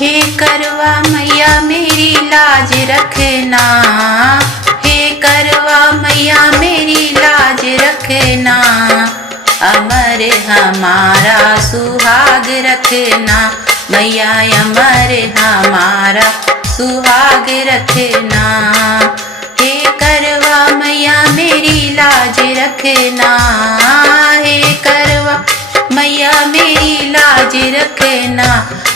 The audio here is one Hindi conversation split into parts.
हे करवा मैया मेरी लाज रखना, हे करवा मैया मेरी लाज रखना, अमर हमारा सुहाग रखना, मैया अमर हमारा सुहाग रखना। हे करवा मैया मेरी लाज रखना, हे करवा मैया मेरी लाज रखना,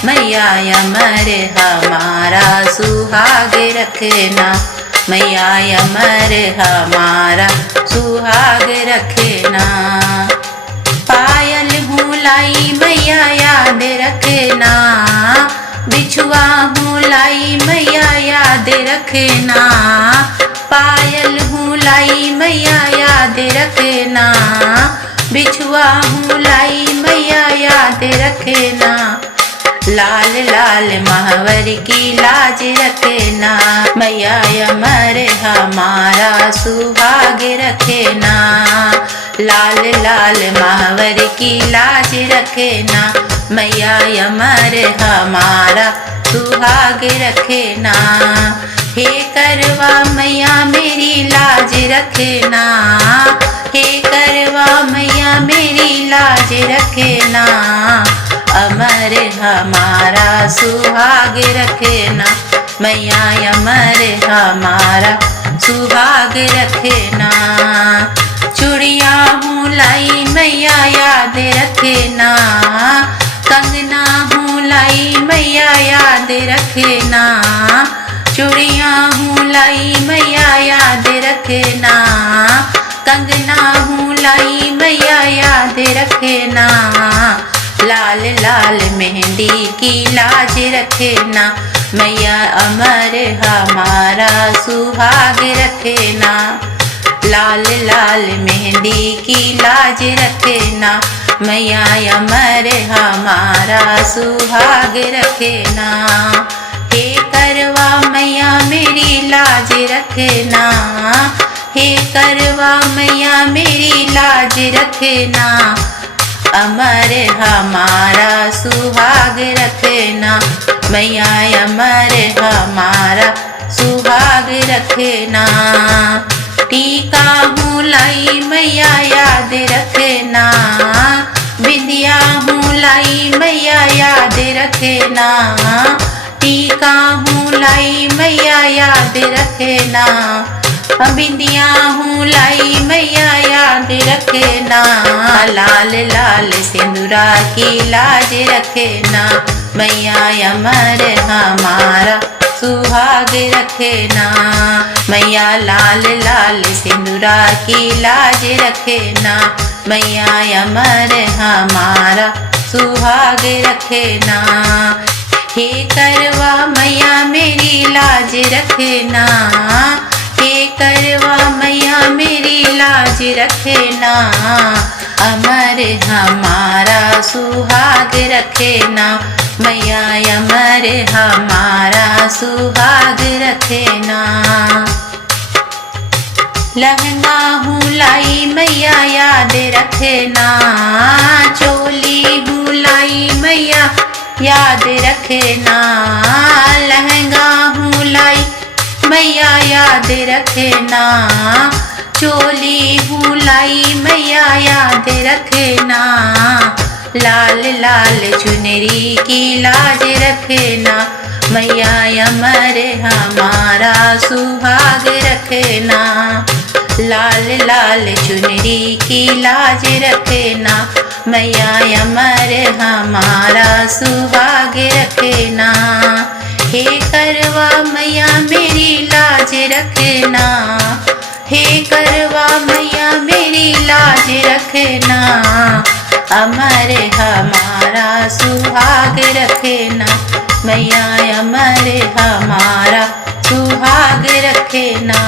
मैया अमर हमारा सुहाग रखना, मैया अमर हमारा सुहाग रखना। पायल हूँ लाई मैया याद रखना, बिछुआ हूँ लाई मैया याद रखना, पायल हूँ लाई मैया याद रखना, बिछुआ हूँ लाई मैया याद रखना। लाल लाल महावर की लाज रखना, मैया अमर हमारा सुहाग रखना, लाल लाल महावर की लाज रखना, मैया अमर हमारा सुहाग रखना। हे करवा मैया मेरी लाज रखना, हे करवा मैया मेरी लाज रखना, अमर हमारा सुहाग रखना, मैया अमर हमारा सुहाग रखना। चूड़िया हूँ लाई मैया याद रखना, कंगना हूँ लाई मैया याद रखना, चूड़िया हूँ लाई मैया याद रखना, कंगना हूँ लाई मैया याद रखना। लाल लाल मेहंदी की लाज रखना, मैया अमर हमारा सुहाग रखना, लाल लाल मेहंदी की लाज रखना, मैया अमर हमारा सुहाग रखना। हे करवा मैया मेरी लाज रखना, हे करवा मैया मेरी लाज रखना, अमर हमारा सुहाग रखना, मैया अमर हमारा सुहाग रखना। टीका हूँ लाई मैया याद रखना, बिंदिया हूँ लाई मैया याद रखना, टीका हूँ लाई मैया याद रखना, बिंदिया हूँ लाई मैया याद रखना। लाल लाल सिंदूरा की लाज रखना, मैया अमर हमारा सुहाग रखना, मैया लाल लाल सिंदूरा की लाज रखना, मैया अमर हमारा सुहाग रखना। हे करवा मैया मेरी लाज रखना, हे करवा मैया मेरी लाज रखना, अमर हमारा सुहाग रखना, मैया अमर हमारा सुहाग रखना। लहंगा हूँ लाई मैया याद रखना, चोली हूँ लाई मैया याद रखना, लहंगा हूँ लाई मैया याद रखना, चोली हूँ लाई मैया याद रखना। लाल लाल चुनरी की लाज रखना, मैया अमर हमारा सुहाग रखना, लाल लाल चुनरी की लाज रखना, मैया अमर हमारा सुहाग रखना। हे करवा मैया मेरी लाज रखना, हे करवा मैया मेरी लाज रखना, अमर हमारा सुहाग रखना, मैया अमर हमारा सुहाग रखना।